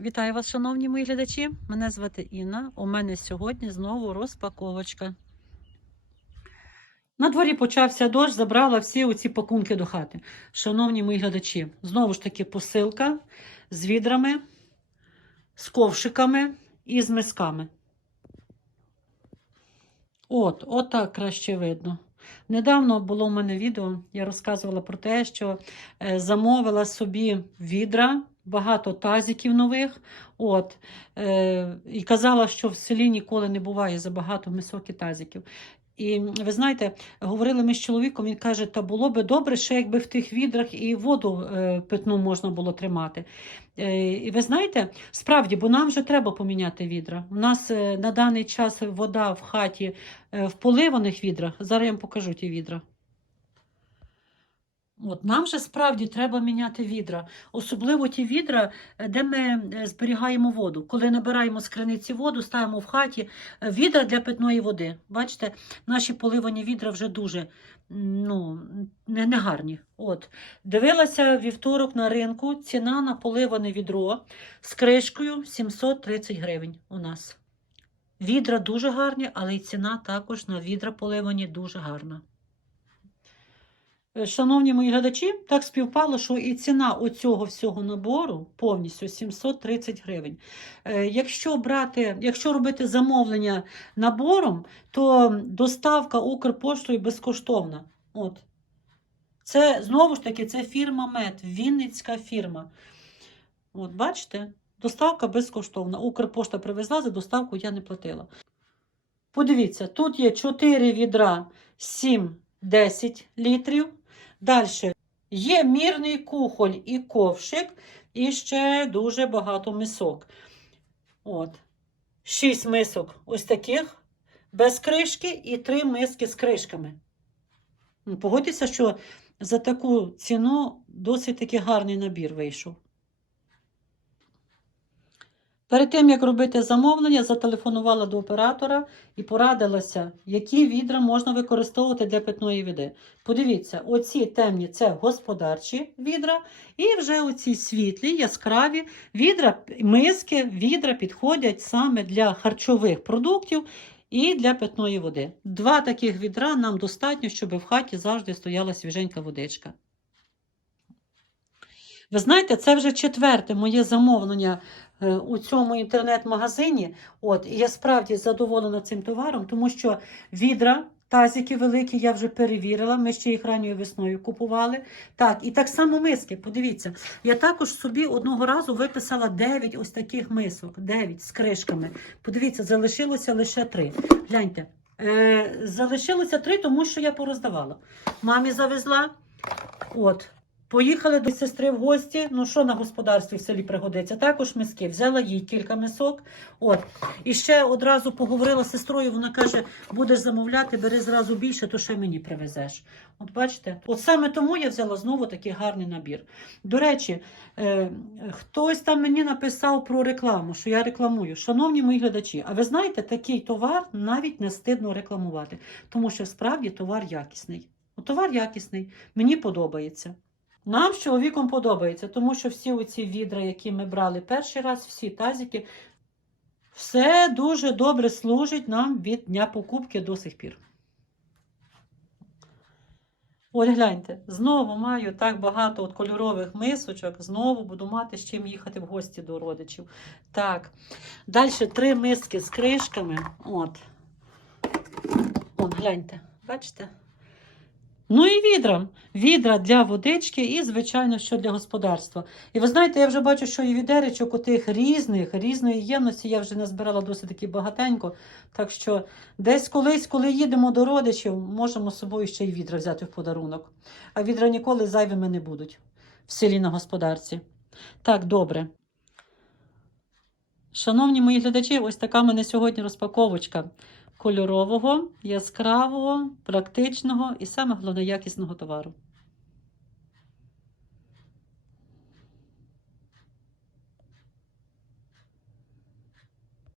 Вітаю вас, шановні мої глядачі. Мене звати Інна. У мене сьогодні знову розпаковочка. На дворі почався дощ, забрала всі оці пакунки до хати. Шановні мої глядачі, знову ж таки посилка з відрами, з ковшиками і з мисками. От, от так краще видно. Недавно було в мене відео, я розказувала про те, що е, замовила собі відра, багато тазиків нових. От, е, і казала, що в селі ніколи не буває забагато мисок і тазиків. І ви знаєте, говорили ми з чоловіком, він каже, та було би добре, ще якби в тих відрах і воду е, питну можна було тримати. Е, і ви знаєте, справді, бо нам вже треба поміняти відра. У нас е, на даний час вода в хаті в поливаних відрах. Зараз я вам покажу ті відра. От, нам же справді треба міняти відра, особливо ті відра, е, де ми е, зберігаємо воду. Коли набираємо з криниці воду, ставимо в хаті е, відра для питної води. Бачите, наші поливані відра вже дуже ну, не. От. Дивилася вівторок на ринку, ціна на поливане відро з кришкою 730 гривень у нас. Відра дуже гарні, але й ціна також на відра поливані дуже гарна. Е, Шановні мої глядачі, так співпало, що і ціна оцього всього набору повністю 730 гривень. Е, Якщо брати, якщо робити замовлення набором, то доставка Укрпоштою безкоштовна. От. Це знову ж таки це фірма Мед, Вінницька фірма. От, бачите, доставка безкоштовна. Укрпошта привезла, за доставку я не платила. Подивіться, тут є 4 відра 7-10 літрів. Далі є мірний кухоль і ковшик, і ще дуже багато мисок. От. Шість мисок ось таких без кришки і три миски з кришками. Ну, Погодьтеся, що за таку ціну досить таки гарний набір вийшов. Перед тим, як робити замовлення, зателефонувала до оператора і порадилася, які відра можна використовувати для питної води. Подивіться, оці темні це господарчі відра, і вже оці світлі, яскраві відра, миски, відра підходять саме для харчових продуктів і для питної води. Два таких відра нам достатньо, щоб в хаті завжди стояла свіженька водичка. Ви знаєте, це вже четверте моє замовлення е, у цьому інтернет-магазині. От, і я справді задоволена цим товаром, тому що відра, тазики великі, я вже перевірила. Ми ще їх ранньою весною купували. Так, і так само миски. Подивіться, я також собі одного разу виписала 9 ось таких мисок, 9 з кришками. Подивіться, залишилося лише 3. Гляньте. Е, залишилося 3, тому що я пороздавала. Мамі завезла. От, Поїхали до сестри в гості. Ну, що на господарстві в селі пригодиться? Також миски. Взяла їй кілька мисок. От. І ще одразу поговорила з сестрою. Вона каже: будеш замовляти, бери зразу більше, то ще мені привезеш. От бачите, от саме тому я взяла знову такий гарний набір. До речі, е, хтось там мені написав про рекламу, що я рекламую. Шановні мої глядачі, а ви знаєте, такий товар навіть не стидно рекламувати, тому що справді товар якісний. Товар якісний, мені подобається. Нам з чоловіком подобається, тому що всі оці відра, які ми брали перший раз, всі тазики, все дуже добре служить нам від дня покупки до сих пір. От гляньте, знову маю так багато от кольорових мисочок, знову буду мати з чим їхати в гості до родичів. Так, далі три миски з кришками. От. От, гляньте, бачите? Ну і відра. Відра для водички і, звичайно, що для господарства. І ви знаєте, я вже бачу, що і відеречок отих різних, різної ємності я вже назбирала досить таки багатенько. Так що десь колись, коли їдемо до родичів, можемо з собою ще й відра взяти в подарунок. А відра ніколи зайвими не будуть в селі на господарці. Так, добре. Шановні мої глядачі, ось така в мене сьогодні розпаковочка кольорового, яскравого, практичного і саме головне якісного товару.